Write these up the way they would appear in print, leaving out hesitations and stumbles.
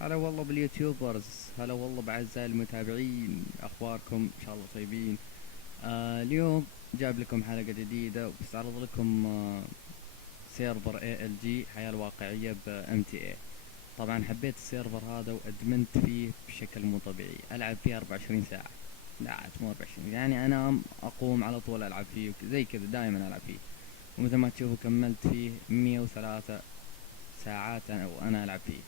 هلا والله باليوتيوبرز، هلا والله بأعزائي المتابعين، أخباركم؟ إن شاء الله طيبين. اليوم جايب لكم حلقة جديدة وبستعرض لكم سيرفر ALG حياة الواقعية ب MTA. طبعا حبيت السيرفر هذا وأدمنت فيه بشكل مو طبيعي، ألعب فيه 24 ساعة. لا عاد مو 24، يعني أنام أقوم على طول ألعب فيه زي كذا دائما ألعب فيه. ومثل ما تشوفوا كملت فيه 103 ساعات وأنا ألعب فيه.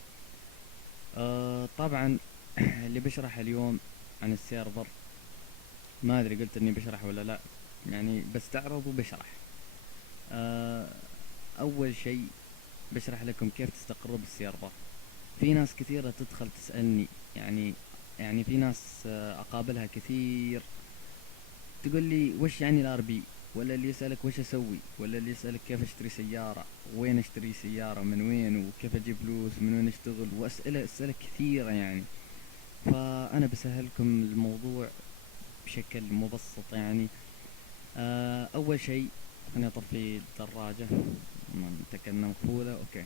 طبعا اللي بشرح اليوم عن السيرفر، ما ادري قلت اني بشرح ولا لا، يعني بستعرض وبشرح. آه اول شيء بشرح لكم كيف تستقروا بالسيرفر. في ناس كثيرة تدخل تسألني، يعني يعني في ناس اقابلها كثير تقول لي وش يعني الار بي، ولا اللي يسألك وش اسوي، ولا اللي يسألك كيف اشتري سيارة، وين اشتري سيارة من وين، وكيف اجيب فلوس من وين اشتغل، اسئلة كثيرة يعني. فانا بسهلكم الموضوع بشكل مبسط يعني. اول شيء خليني اطفي الدراجة، كأنها مقفولة. اوكي،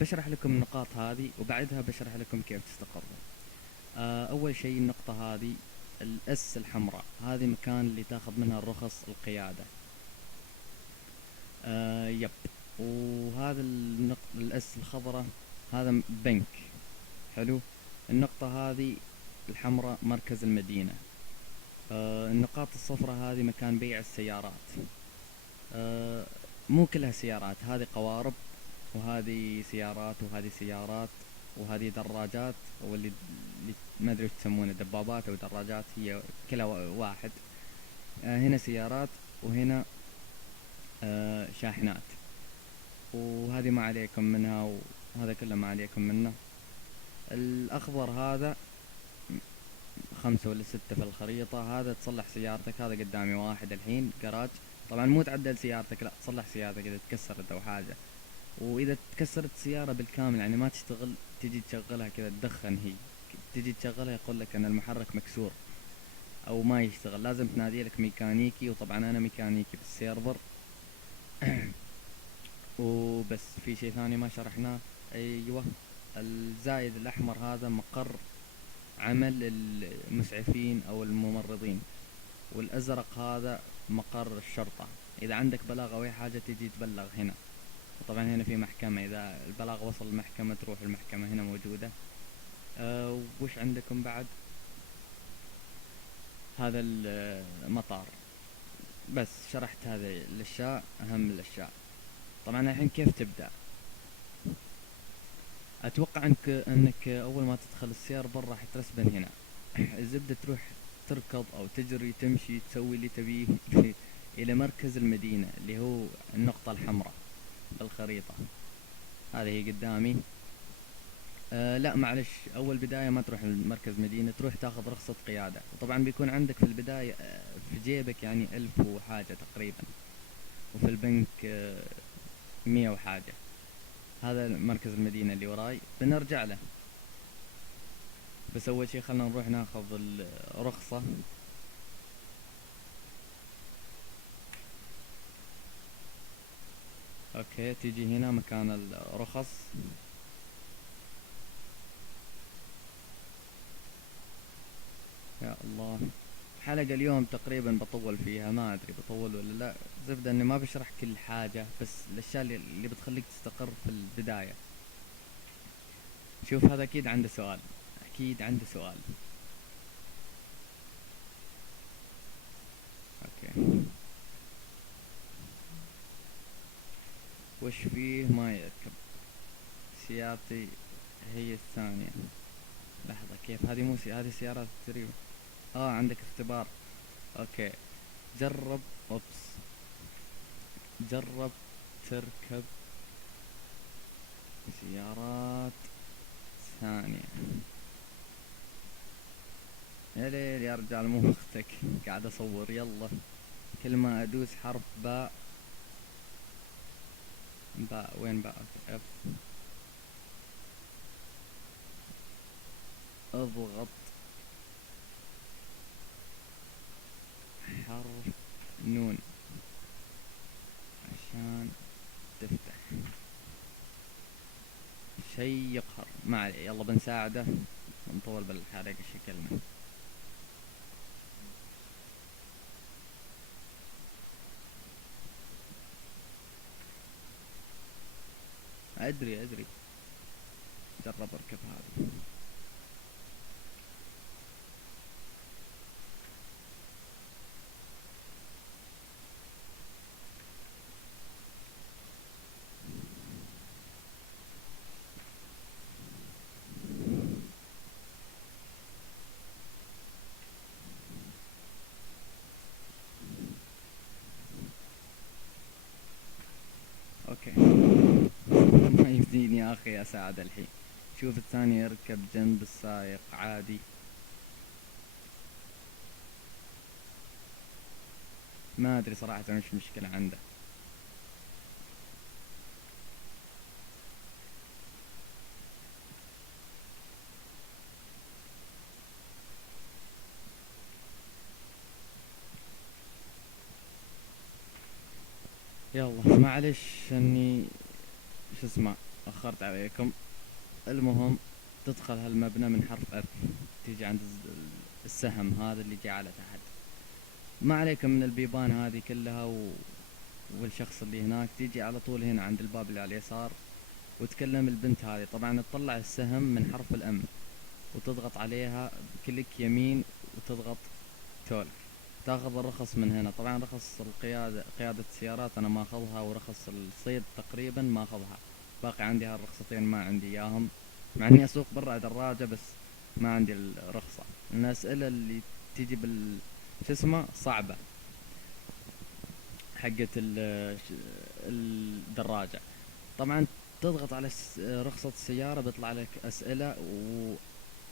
بشرح لكم النقاط هذه وبعدها بشرح لكم كيف تستقروا. اول شيء النقطة هذه، الاس الحمراء، هذه مكان اللي تاخذ منها الرخص القيادة. يب. وهذا الاس الخضراء، هذا بنك. حلو. النقطة هذه الحمراء مركز المدينة. النقاط الصفراء هذه مكان بيع السيارات. آه مو كلها سيارات، هذه قوارب، وهذه سيارات، وهذه سيارات، وهذه دراجات، اللي ما ادري وش تسمونه، دبابات او دراجات، هي كلها واحد. هنا سيارات، وهنا شاحنات. وهذه ما عليكم منها، وهذا كله ما عليكم منه. الاخضر هذا 5 ولا 6 في الخريطة، هذا تصلح سيارتك. هذا قدامي واحد الحين جراج. طبعا مو تعدل سيارتك، لا تصلح سيارتك إذا تكسرت أو حاجة. وإذا تكسرت السيارة بالكامل يعني ما تشتغل، تجي تشغلها كذا تدخن هي، تجي تشغلها يقول لك أن المحرك مكسور أو ما يشتغل، لازم تنادي لك ميكانيكي. وطبعا أنا ميكانيكي بالسيرفر. وبس. في شيء ثاني ما شرحناه؟ أيوة، الزايد الأحمر هذا مقر عمل المسعفين أو الممرضين، والأزرق هذا مقر الشرطة. إذا عندك بلاغ أو أي حاجة تجي تبلغ هنا. وطبعا هنا في محكمة، إذا البلاغ وصل المحكمة تروح المحكمة هنا موجودة. وش عندكم بعد؟ هذا المطار. بس شرحت هذه الأشياء، أهم الأشياء. طبعا الحين كيف تبدأ؟ أتوقع أنك أول ما تدخل السيرفر راح ترسبن هنا. الزبدة تروح تركض أو تجري تمشي تسوي اللي تبيه إلى مركز المدينة اللي هو النقطة الحمراء بالخريطة. هذه هي قدامي. لا معلش، أول بداية ما تروح المركز مدينة، تروح تاخذ رخصة قيادة. وطبعا بيكون عندك في البداية في جيبك يعني 1000 وحاجة تقريبا، وفي البنك 100 وحاجة. هذا مركز المدينة اللي وراي، بنرجع له. بس أول شي خلنا نروح ناخذ الرخصة. اوكي، تيجي هنا مكان الرخص. يا الله، حلقة اليوم تقريبا بطول فيها، ما ادري بطول ولا لا. زبدة اني ما بشرح كل حاجة، بس الاشياء اللي بتخليك تستقر في البداية. شوف هذا اكيد عنده سؤال، اكيد عنده سؤال. اوكي، وش فيه ما يركب؟ سيارتي هي الثانية. لحظة، كيف هذه؟ مو هذه سيارات تقريبا. عندك اختبار. اوكي، جرب. اوبس، جرب تركب سيارات ثانية. يا ليل يا رجال، مو وقتك، قاعد اصور. يلا، كل ما ادوس حرف باء. باء وين؟ باء اف. اضغط حرف نون عشان تفتح. شيء يقهر. ما عليه، يلا بنساعده ونطول بالحريقة شكلنا. ادري جرب اركب هذا. اوكي. ما يمديني يا اخي اساعد الحين. شوف الثاني يركب جنب السايق عادي. ما ادري صراحة وش مشكلة عنده. يلا معلش اني شو اسمه اخرت عليكم. المهم تدخل هالمبنى من حرف اف، تيجي عند السهم هذا اللي جاي على تحت. ما عليكم من البيبان هذه كلها والشخص اللي هناك، تيجي على طول هنا عند الباب اللي على اليسار وتكلم البنت هذه. طبعا تطلع السهم من حرف الام وتضغط عليها بكليك يمين وتضغط تول. تاخذ الرخص من هنا. طبعا رخص القيادة، قيادة السيارات انا ما اخذها، ورخص الصيد تقريبا ما اخذها. باقي عندي هالرخصتين ما عندي اياهم، مع اني اسوق برا دراجة بس ما عندي الرخصة. الاسئلة اللي تيجي شو اسمه صعبة، حقة الدراجة. طبعا تضغط على رخصة السيارة بيطلع لك اسئلة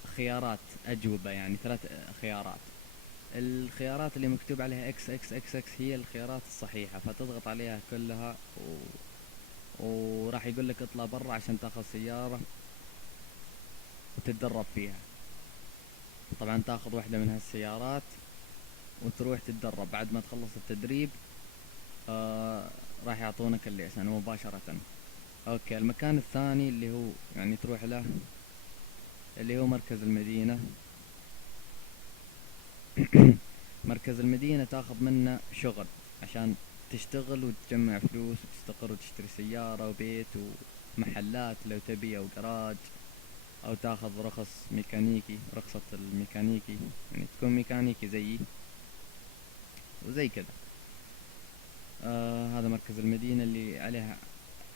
وخيارات اجوبة، يعني 3 خيارات. الخيارات اللي مكتوب عليها اكس اكس اكس اكس هي الخيارات الصحيحة، فتضغط عليها كلها وراح يقول لك اطلع برا عشان تاخذ سيارة وتتدرب فيها. طبعا تاخذ واحدة من هالسيارات وتروح تتدرب. بعد ما تخلص التدريب راح يعطونك الليسن مباشرة. اوكي، المكان الثاني اللي هو يعني تروح له اللي هو مركز المدينة. مركز المدينة تاخذ منه شغل عشان تشتغل وتجمع فلوس وتستقر وتشتري سيارة وبيت ومحلات لو تبي، او جراج، او تاخذ رخص ميكانيكي، رخصة الميكانيكي، يعني تكون ميكانيكي زيي وزي كذا. هذا مركز المدينة اللي عليها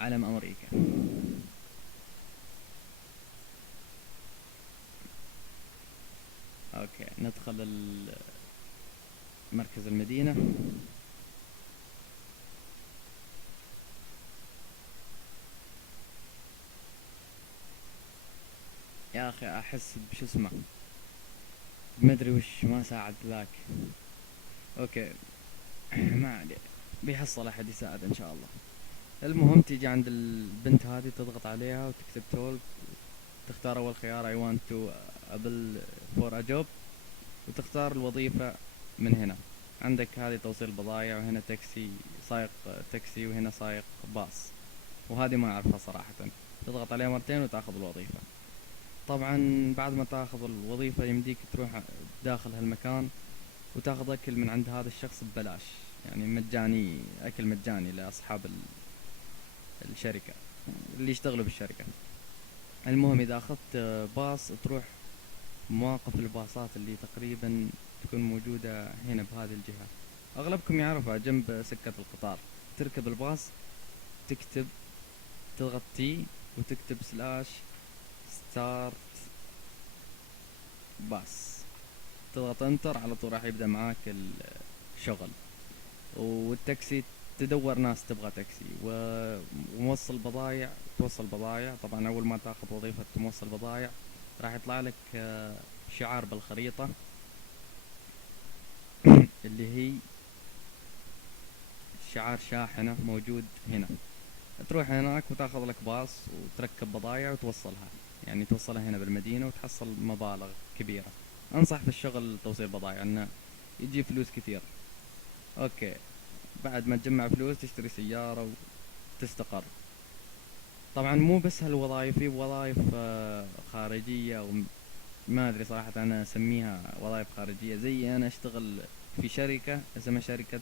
علم امريكا. اوكي ندخل مركز المدينة. يا اخي احس بشو اسمه مدري وش ما ساعد ذاك. اوكي ما عليه، بيحصل احد يساعد ان شاء الله. المهم تيجي عند البنت هذه تضغط عليها وتكتب تول. تختار اول خيار I want to able for a job، وتختار الوظيفة. من هنا عندك هذه توصيل بضايع، وهنا تاكسي، سائق تاكسي، وهنا سائق باص، وهذه ما اعرفها صراحة. تضغط عليها مرتين وتاخذ الوظيفة. طبعا بعد ما تاخذ الوظيفة يمديك تروح داخل هالمكان وتاخذ اكل من عند هذا الشخص ببلاش، يعني مجاني، اكل مجاني لاصحاب الشركة اللي يشتغلوا بالشركة. المهم اذا اخذت باص تروح مواقف الباصات اللي تقريبا تكون موجودة هنا بهذه الجهة، اغلبكم يعرفها جنب سكة القطار. تركب الباص، تكتب، تضغط تي وتكتب سلاش ستارت باص، تضغط انتر، على طول راح يبدأ معاك الشغل. والتاكسي تدور ناس تبغى تاكسي، وموصل بضايع توصل بضايع. طبعا اول ما تاخذ وظيفة موصل بضايع راح يطلع لك شعار بالخريطة اللي هي شعار شاحنة موجود هنا. تروح هناك وتاخذ لك باص وتركب بضايع وتوصلها، يعني توصلها هنا بالمدينة وتحصل مبالغ كبيرة. انصح في الشغل توصيل بضايع انه يجي فلوس كثير. اوكي بعد ما تجمع فلوس تشتري سيارة وتستقر. طبعا مو بس هالوظائف، في وظائف خارجية، ما ادري صراحة انا اسميها وظائف خارجية. زي انا اشتغل في شركة اسمها شركة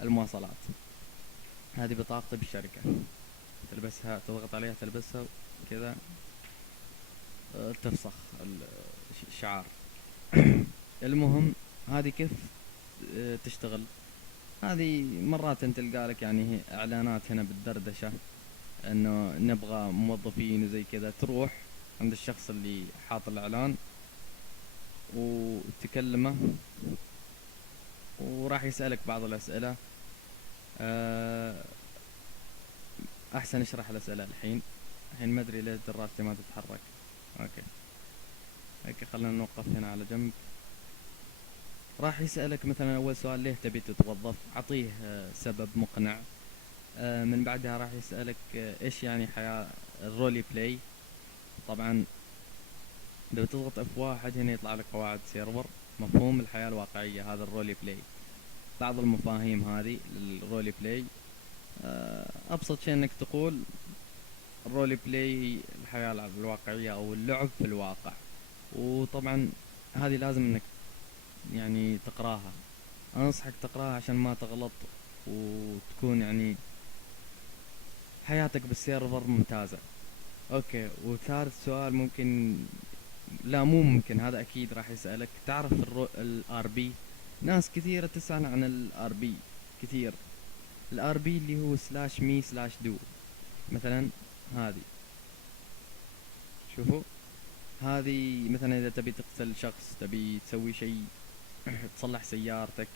المواصلات. هذه بطاقتي بالشركة، تلبسها، تضغط عليها تلبسها كذا، تفسخ الشعار. المهم، هذه كيف تشتغل؟ هذه مرات تلقى لك يعني اعلانات هنا بالدردشة انه نبغى موظفين وزي كذا، تروح عند الشخص اللي حاط الاعلان وتكلمه، وراح يسألك بعض الأسئلة. آه، أحسن اشرح الأسئلة الحين ما أدري ليه دراجتي ما تتحرك. أوكي، أوكي، خلينا نوقف هنا على جنب. راح يسألك مثلا أول سؤال: ليه تبي تتوظف؟ أعطيه سبب مقنع. من بعدها راح يسألك إيش يعني حياة الرولي بلاي. طبعا لو تضغط F1 هنا يطلع لك قواعد سيرفر. مفهوم الحياة الواقعية هذا الرولي بلاي. بعض المفاهيم هذه للرولي بلاي، أبسط شيء إنك تقول الرولي بلاي هي الحياة الواقعية أو اللعب في الواقع. وطبعا هذه لازم إنك يعني تقراها. أنصحك تقراها عشان ما تغلط، وتكون يعني حياتك بالسيرفر ممتازة. أوكي، وثالث سؤال ممكن، لا مو ممكن، هذا أكيد راح يسألك: تعرف الار بي؟ ناس كثيرة تسأل عن الار بي كثير. الار بي اللي هو سلاش مي سلاش دو. مثلا هذه، شوفوا، هذه مثلا اذا تبي تقتل شخص، تبي تسوي شيء، تصلح سيارتك،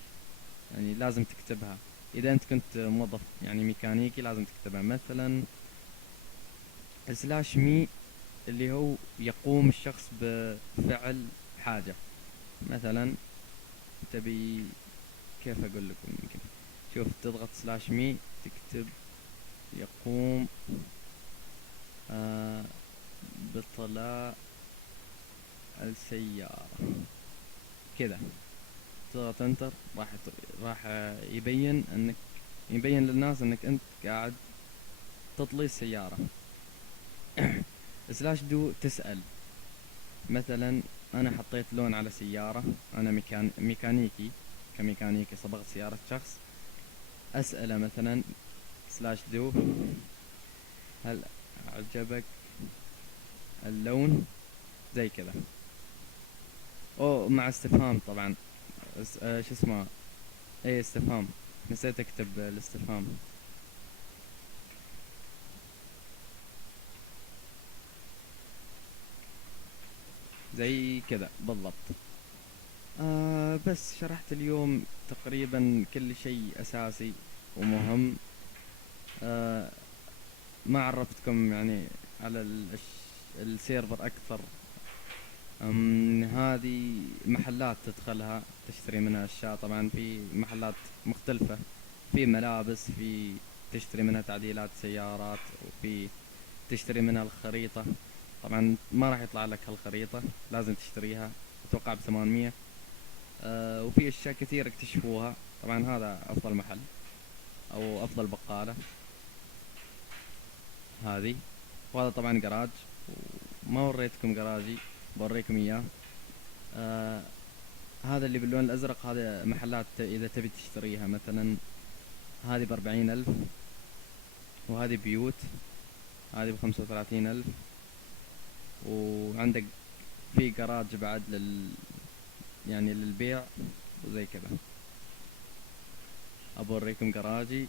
يعني لازم تكتبها. اذا انت كنت موظف يعني ميكانيكي لازم تكتبها. مثلا سلاش مي اللي هو يقوم الشخص بفعل حاجة. مثلا تبي، كيف اقول لكم؟ يمكن شوف، تضغط سلاش مي، تكتب يقوم آه بطلاء السيارة كذا. تضغط انتر، راح يبين انك، يبين للناس انك انت قاعد تطلي السيارة. سلاش دو تسأل، مثلا انا حطيت لون على سيارة، انا ميكانيكي، كميكانيكي صبغت سيارة شخص. اسأله مثلا سلاش دو: هل اعجبك اللون؟ زي كذا. او مع استفهام طبعا. شو اسمه، اي استفهام، نسيت اكتب الاستفهام. زي كذا بالضبط. بس شرحت اليوم تقريبا كل شيء أساسي ومهم. آه ما عرفتكم يعني على السيرفر أكثر. هذه محلات تدخلها تشتري منها أشياء. طبعا في محلات مختلفة، في ملابس، في تشتري منها تعديلات سيارات، وفي تشتري منها الخريطة. طبعا ما راح يطلع لك هالخريطة، لازم تشتريها، أتوقع ب800. وفي اشياء كثير اكتشفوها. طبعا هذا افضل محل او افضل بقالة هذه. وهذا طبعا جراج، وما وريتكم جراجي، بوريكم اياه. آه هذا اللي باللون الازرق هذا محلات اذا تبي تشتريها. مثلا هذه ب40,000، وهذه بيوت، هذه ب35,000. وعندك في جراج بعد يعني للبيع وزي كذا. أبوريكم جراجي.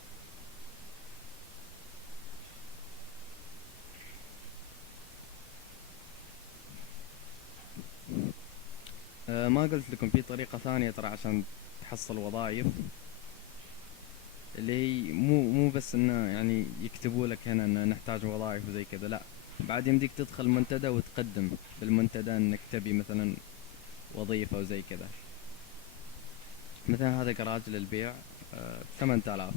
ما قلت لكم في طريقة ثانية ترى عشان تحصل وظائف، اللي هي مو بس انه يعني يكتبوا لك هنا ان نحتاج وظائف وزي كذا، لا، بعد يمديك تدخل منتدى وتقدم بالمنتدى انك تبي مثلا وظيفة وزي كذا. مثلا هذا جراج للبيع، 8,000.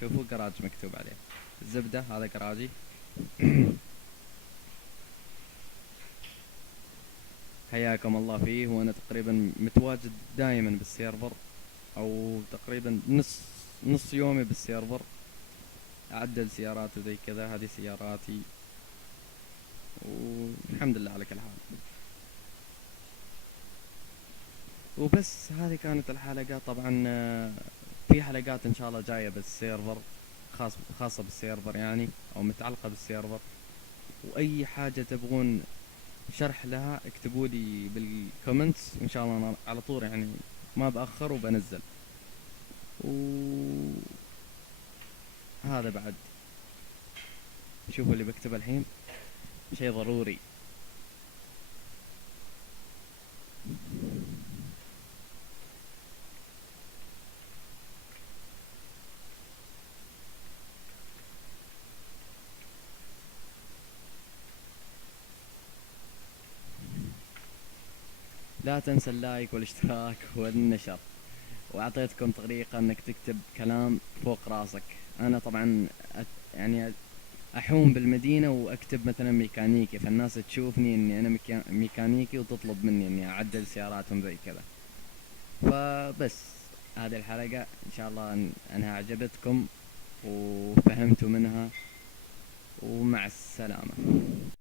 شوفوا جراج مكتوب عليه. الزبدة هذا جراجي. حياكم الله فيه. وانا تقريبا متواجد دائما بالسيرفر، او تقريبا نص يومي بالسيرفر. اعدل سيارات وزي كذا. هذه سياراتي، والحمد لله على كل حال. وبس هذه كانت الحلقة. طبعا في حلقات ان شاء الله جاية بالسيرفر، خاصة بالسيرفر يعني، او متعلقة بالسيرفر. واي حاجة تبغون شرح لها اكتبوا لي بالكومنتس، وان شاء الله أنا على طول يعني ما بأخر وبنزل. وهذا بعد شوفوا اللي بكتبه الحين شيء ضروري. لا تنسى اللايك والاشتراك والنشر. واعطيتكم طريقة انك تكتب كلام فوق راسك. انا طبعا يعني احوم بالمدينة واكتب مثلا ميكانيكي، فالناس تشوفني اني انا ميكانيكي وتطلب مني اني اعدل سياراتهم زي كذا. فبس هذه الحلقة ان شاء الله انها عجبتكم وفهمتوا منها. ومع السلامة.